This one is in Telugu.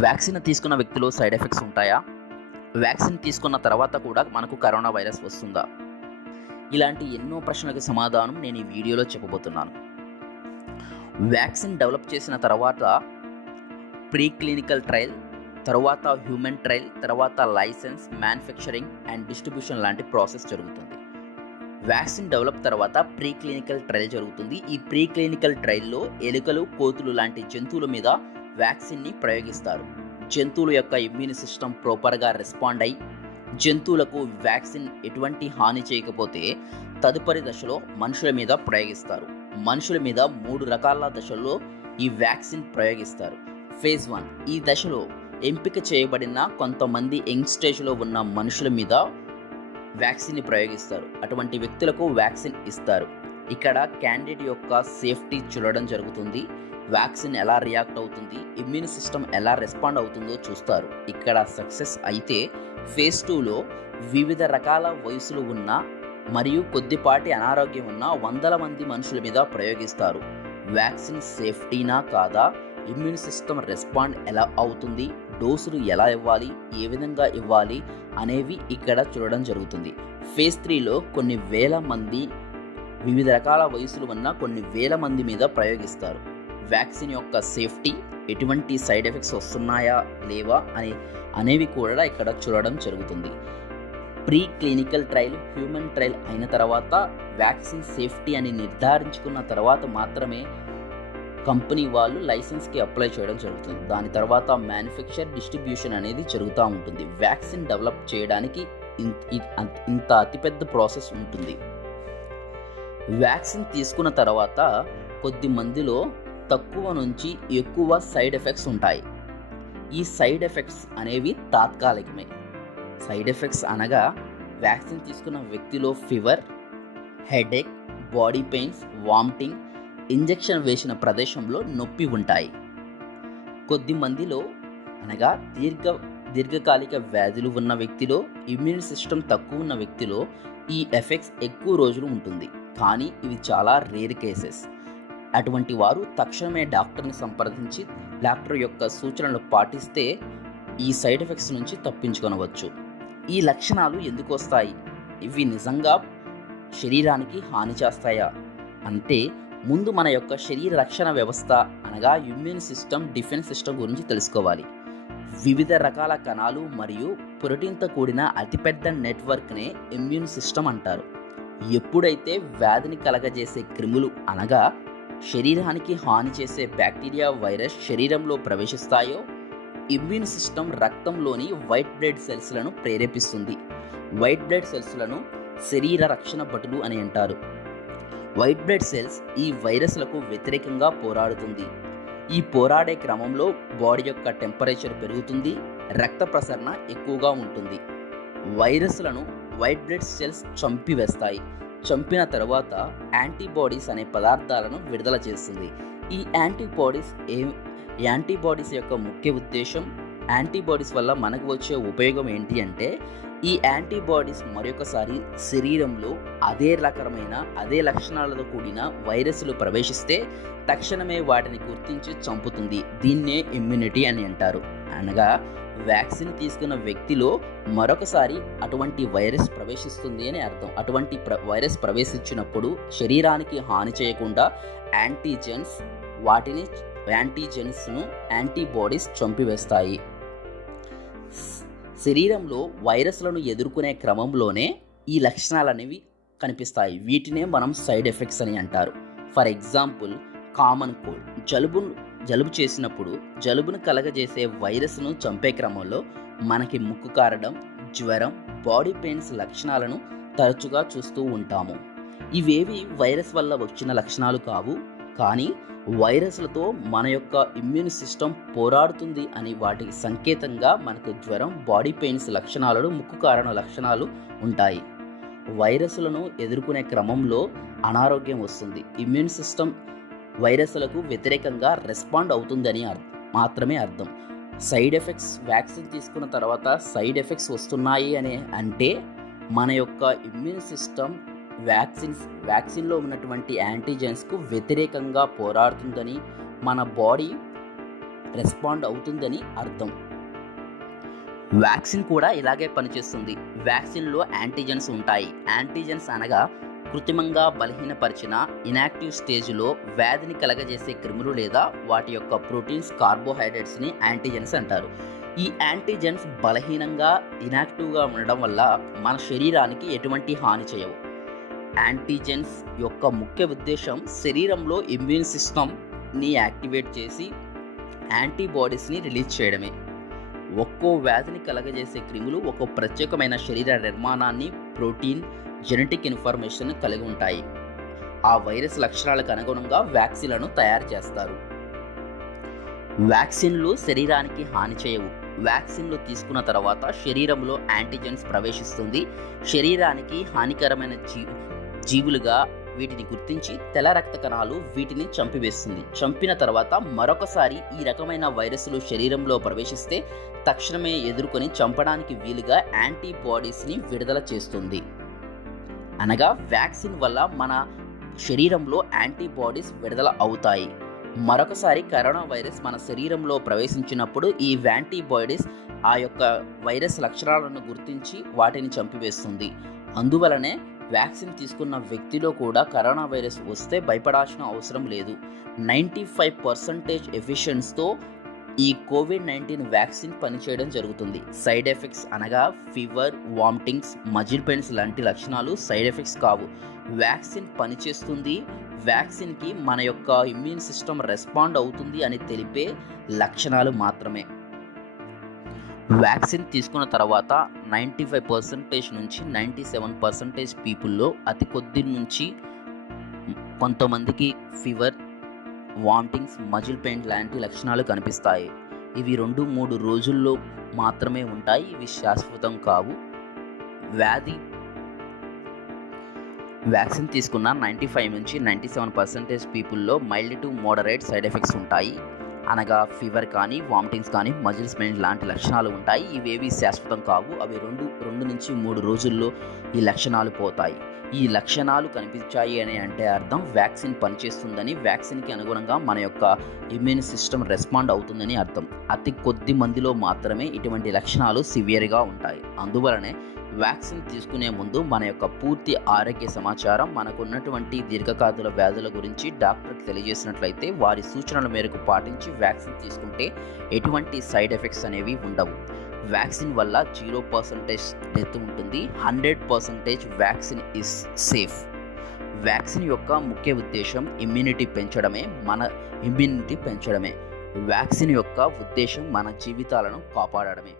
వ్యాక్సిన్ తీసుకున్న వ్యక్తిలో సైడ్ ఎఫెక్ట్స్ ఉంటాయా? వ్యాక్సిన్ తీసుకున్న తర్వాత కూడా మనకు కరోనా వైరస్ వస్తుందా? ఇలాంటి ఎన్నో ప్రశ్నలకు సమాధానం నేను ఈ వీడియోలో చెప్పబోతున్నాను. వ్యాక్సిన్ డెవలప్ చేసిన తర్వాత ప్రీ క్లినికల్ ట్రయల్, తర్వాత హ్యూమన్ ట్రయల్, తర్వాత లైసెన్స్, మ్యానుఫ్యాక్చరింగ్ అండ్ డిస్ట్రిబ్యూషన్ లాంటి ప్రాసెస్ జరుగుతుంది. వ్యాక్సిన్ డెవలప్ తర్వాత ప్రీ క్లినికల్ ట్రయల్ జరుగుతుంది. ఈ ప్రీ క్లినికల్ ట్రయల్లో ఎలుకలు, కోతులు లాంటి జంతువుల మీద వ్యాక్సిన్ని ప్రయోగిస్తారు. జంతువుల యొక్క ఇమ్యూన్ సిస్టమ్ ప్రాపర్గా రెస్పాండ్ అయ్యి జంతువులకు వ్యాక్సిన్ ఎటువంటి హాని చేయకపోతే తదుపరి దశలో మనుషుల మీద ప్రయోగిస్తారు. మనుషుల మీద 3 రకాల దశల్లో ఈ వ్యాక్సిన్ ప్రయోగిస్తారు. ఫేజ్ 1 ఈ దశలో ఎంపిక చేయబడిన కొంతమంది యంగ్ స్టేజ్లో ఉన్న మనుషుల మీద వ్యాక్సిన్ని ప్రయోగిస్తారు. అటువంటి వ్యక్తులకు వ్యాక్సిన్ ఇస్తారు. ఇక్కడ క్యాండిడేట్ యొక్క సేఫ్టీ చూడడం జరుగుతుంది. వ్యాక్సిన్ ఎలా రియాక్ట్ అవుతుంది, ఇమ్యూన్ సిస్టమ్ ఎలా రెస్పాండ్ అవుతుందో చూస్తారు. ఇక్కడ సక్సెస్ అయితే ఫేజ్ 2లో వివిధ రకాల వయసులు ఉన్న మరియు కొద్దిపాటి అనారోగ్యం ఉన్న వందల మంది మనుషుల మీద ప్రయోగిస్తారు. వ్యాక్సిన్ సేఫ్టీనా కాదా, ఇమ్యూన్ సిస్టమ్ రెస్పాండ్ ఎలా అవుతుంది, డోసులు ఎలా ఇవ్వాలి, ఏ విధంగా ఇవ్వాలి అనేవి ఇక్కడ చూడడం జరుగుతుంది. ఫేజ్ 3లో కొన్ని వేల మంది వివిధ రకాల వయసులు ఉన్న కొన్ని వేల మంది మీద ప్రయోగిస్తారు. వ్యాక్సిన్ యొక్క సేఫ్టీ, ఎటువంటి సైడ్ ఎఫెక్ట్స్ వస్తున్నాయా లేవా అనేవి కూడా ఇక్కడ చూడడం జరుగుతుంది. Pre clinical trial, human trial అయిన తర్వాత వ్యాక్సిన్ సేఫ్టీ అని నిర్ధారించుకున్న తర్వాత మాత్రమే కంపెనీ వాళ్ళు లైసెన్స్కి అప్లై చేయడం జరుగుతుంది. దాని తర్వాత మ్యానుఫ్యాక్చర్, డిస్ట్రిబ్యూషన్ అనేది జరుగుతూ ఉంటుంది. వ్యాక్సిన్ డెవలప్ చేయడానికి ఇంత అతిపెద్ద ప్రాసెస్ ఉంటుంది. వ్యాక్సిన్ తీసుకున్న తర్వాత కొద్ది మందిలో తక్కువ నుంచి ఎక్కువ సైడ్ ఎఫెక్ట్స్ ఉంటాయి. ఈ సైడ్ ఎఫెక్ట్స్ అనేవి తాత్కాలికమే. సైడ్ ఎఫెక్ట్స్ అనగా వ్యాక్సిన్ తీసుకున్న వ్యక్తిలో fever, headache, body pains, vomiting, injection వేసిన ప్రదేశంలో నొప్పి ఉంటాయి. కొద్ది మందిలో అనగా దీర్ఘకాలిక వ్యాధులు ఉన్న వ్యక్తిలో, ఇమ్యూన్ సిస్టమ్ తక్కువ ఉన్న వ్యక్తిలో ఈ ఎఫెక్ట్స్ ఎక్కువ రోజులు ఉంటుంది. కానీ ఇవి చాలా రేర్ కేసెస్. అటువంటి వారు తక్షణమే డాక్టర్ని సంప్రదించి డాక్టర్ యొక్క సూచనలు పాటిస్తే ఈ సైడ్ ఎఫెక్ట్స్ నుంచి తప్పించుకొనవచ్చు. ఈ లక్షణాలు ఎందుకు వస్తాయి? ఇవి నిజంగా శరీరానికి హాని చేస్తాయా అంటే ముందు మన యొక్క శరీర రక్షణ వ్యవస్థ అనగా ఇమ్యూన్ సిస్టమ్, డిఫెన్స్ సిస్టమ్ గురించి తెలుసుకోవాలి. వివిధ రకాల కణాలు మరియు ప్రోటీన్తో కూడిన అతిపెద్ద నెట్వర్క్నే ఇమ్యూన్ సిస్టమ్ అంటారు. ఎప్పుడైతే వ్యాధిని కలగజేసే క్రిములు అనగా శరీరానికి హాని చేసే బ్యాక్టీరియా, వైరస్ శరీరంలో ప్రవేశిస్తాయో ఇమ్యూన్ సిస్టమ్ రక్తంలోని వైట్ బ్లడ్ సెల్స్లను ప్రేరేపిస్తుంది. వైట్ బ్లడ్ సెల్స్లను శరీర రక్షణ భటులు అని అంటారు. వైట్ బ్లడ్ సెల్స్ ఈ వైరస్లకు వ్యతిరేకంగా పోరాడుతుంది. ఈ పోరాడే క్రమంలో బాడీ యొక్క టెంపరేచర్ పెరుగుతుంది, రక్త ప్రసరణ ఎక్కువగా ఉంటుంది. వైరస్లను వైట్ బ్లడ్ సెల్స్ చంపివేస్తాయి. చంపిన తర్వాత యాంటీబాడీస్ అనే పదార్థాలను విడుదల చేస్తుంది. ఈ యాంటీబాడీస్ యొక్క ముఖ్య ఉద్దేశం, యాంటీబాడీస్ వల్ల మనకు వచ్చే ఉపయోగం ఏంటి అంటే ఈ యాంటీబాడీస్ మరొకసారి శరీరంలో అదే రకమైన అదే లక్షణాలతో కూడిన వైరస్లు ప్రవేశిస్తే తక్షణమే వాటిని గుర్తించి చంపుతుంది. దీన్నే ఇమ్యూనిటీ అని అంటారు. అనగా వ్యాక్సిన్ తీసుకున్న వ్యక్తిలో మరొకసారి అటువంటి వైరస్ ప్రవేశిస్తుంది అని అర్థం. అటువంటి వైరస్ ప్రవేశించినప్పుడు శరీరానికి హాని చేయకుండా యాంటీజెన్స్ను యాంటీబాడీస్ చంపివేస్తాయి. శరీరంలో వైరస్లను ఎదుర్కొనే క్రమంలోనే ఈ లక్షణాలు అనేవి కనిపిస్తాయి. వీటినే మనం సైడ్ ఎఫెక్ట్స్ అని అంటారు. ఫర్ ఎగ్జాంపుల్ కామన్ కోల్డ్, జలుబు చేసినప్పుడు జలుబును కలగజేసే వైరస్ను చంపే క్రమంలో మనకి ముక్కు కారడం, జ్వరం, బాడీ పెయిన్స్ లక్షణాలను తరచుగా చూస్తూ ఉంటాము. ఇవేవి వైరస్ వల్ల వచ్చిన లక్షణాలు కావు, కానీ వైరస్లతో మన యొక్క ఇమ్యూన్ సిస్టమ్ పోరాడుతుంది అని వాటికి సంకేతంగా మనకు జ్వరం, బాడీ పెయిన్స్ లక్షణాలు, ముక్కు కారణ లక్షణాలు ఉంటాయి. వైరస్లను ఎదుర్కొనే క్రమంలో అనారోగ్యం వస్తుంది. ఇమ్యూన్ సిస్టమ్ వైరస్లకు వ్యతిరేకంగా రెస్పాండ్ అవుతుందని మాత్రమే అర్థం. సైడ్ ఎఫెక్ట్స్ వ్యాక్సిన్ తీసుకున్న తర్వాత సైడ్ ఎఫెక్ట్స్ వస్తున్నాయి అని అంటే మన యొక్క ఇమ్యూన్ సిస్టమ్ వ్యాక్సిన్లో ఉన్నటువంటి యాంటీజెన్స్కు వ్యతిరేకంగా పోరాడుతుందని, మన బాడీ రెస్పాండ్ అవుతుందని అర్థం. వ్యాక్సిన్ కూడా ఇలాగే పనిచేస్తుంది. వ్యాక్సిన్లో యాంటీజెన్స్ ఉంటాయి. యాంటీజెన్స్ అనగా కృత్రిమంగా బలహీనపరిచిన ఇనాక్టివ్ స్టేజ్లో వ్యాధిని కలగజేసే క్రిములు లేదా వాటి యొక్క ప్రోటీన్స్, కార్బోహైడ్రేట్స్ని యాంటీజెన్స్ అంటారు. ఈ యాంటీజెన్స్ బలహీనంగా ఇనాక్టివ్గా ఉండడం వల్ల మన శరీరానికి ఎటువంటి హాని చేయవు. యాంటీజెన్స్ యొక్క ముఖ్య ఉద్దేశం శరీరంలో ఇమ్యూన్ సిస్టమ్ని యాక్టివేట్ చేసి యాంటీబాడీస్ని రిలీజ్ చేయడమే. ఒక్కో వ్యాధిని కలగజేసే క్రిములు ఒక ప్రత్యేకమైన శరీర నిర్మాణాన్ని, ప్రోటీన్, జెనెటిక్ ఇన్ఫర్మేషన్ కలిగి ఉంటాయి. ఆ వైరస్ లక్షణాలకు అనుగుణంగా వ్యాక్సిన్లను తయారు చేస్తారు. వ్యాక్సిన్లు శరీరానికి హాని చేయవు. వ్యాక్సిన్లు తీసుకున్న తర్వాత శరీరంలో యాంటీజెన్స్ ప్రవేశిస్తుంది. శరీరానికి హానికరమైన జీవులుగా వీటిని గుర్తించి తెల్ల రక్త కణాలు వీటిని చంపివేస్తుంది. చంపిన తర్వాత మరొకసారి ఈ రకమైన వైరస్లు శరీరంలో ప్రవేశిస్తే తక్షణమే ఎదుర్కొని చంపడానికి వీలుగా యాంటీబాడీస్ని విడుదల చేస్తుంది. అనగా వ్యాక్సిన్ వల్ల మన శరీరంలో యాంటీబాడీస్ విడుదల అవుతాయి. మరొకసారి కరోనా వైరస్ మన శరీరంలో ప్రవేశించినప్పుడు ఈ యాంటీబాడీస్ ఆ యొక్క వైరస్ లక్షణాలను గుర్తించి వాటిని చంపివేస్తుంది. అందువలనే వ్యాక్సిన్ తీసుకున్న వ్యక్తిలో కూడా కరోనా వైరస్ వస్తే భయపడాల్సిన అవసరం లేదు. 95% ఎఫిషియన్సీతో ఈ కోవిడ్-19 వ్యాక్సిన్ పనిచేయడం జరుగుతుంది. సైడ్ ఎఫెక్ట్స్ అనగా ఫీవర్, వామిటింగ్స్, మజిల్ పెయిన్స్ లాంటి లక్షణాలు సైడ్ ఎఫెక్ట్స్ కావు. వ్యాక్సిన్ పనిచేస్తుంది, వ్యాక్సిన్కి మన యొక్క ఇమ్యూన్ సిస్టమ్ రెస్పాండ్ అవుతుంది అని తెలిపే లక్షణాలు మాత్రమే. వ్యాక్సిన్ తీసుకున్న తర్వాత 95% నుంచి 97% పీపుల్లో అతి కొద్ది నుంచి కొంతమందికి ఫీవర్, వామిటింగ్స్, మజిల్ పెయిన్ లాంటి లక్షణాలు కనిపిస్తాయి. ఇవి 2-3 రోజుల్లో మాత్రమే ఉంటాయి. ఇవి శాశ్వతం కావు. వ్యాక్సిన్ తీసుకున్న 95 నుంచి 97% పీపుల్లో mild to moderate side effects ఉంటాయి. అనగా ఫీవర్ కానీ, వామిటింగ్స్ కానీ, మజిల్స్ పెయిన్ లాంటి లక్షణాలు ఉంటాయి. ఇవేవి శాశ్వతం కావు. అవి 2 నుంచి 3 రోజుల్లో ఈ లక్షణాలు పోతాయి. ఈ లక్షణాలు కనిపించాయి అని అంటే అర్థం వ్యాక్సిన్ పనిచేస్తుందని, వ్యాక్సిన్కి అనుగుణంగా మన యొక్క ఇమ్యూన్ సిస్టమ్ రెస్పాండ్ అవుతుందని అర్థం. అతి కొద్ది మందిలో మాత్రమే ఇటువంటి లక్షణాలు సివియర్గా ఉంటాయి. అందువలనే వ్యాక్సిన్ తీసుకునే ముందు మన యొక్క పూర్తి ఆరోగ్య సమాచారం, మనకున్నటువంటి దీర్ఘకాల వ్యాధుల గురించి డాక్టర్కి తెలియజేసినట్లయితే వారి సూచనల మేరకు పాటించి వ్యాక్సిన్ తీసుకుంటే ఎటువంటి సైడ్ ఎఫెక్ట్స్ అనేవి ఉండవు. వ్యాక్సిన్ వల్ల 0% డెత్ ఉంటుంది. 100% వ్యాక్సిన్ ఇస్ సేఫ్. వ్యాక్సిన్ యొక్క ముఖ్య ఉద్దేశం ఇమ్యూనిటీ పెంచడమే. వ్యాక్సిన్ యొక్క ఉద్దేశం మన జీవితాలను కాపాడడమే.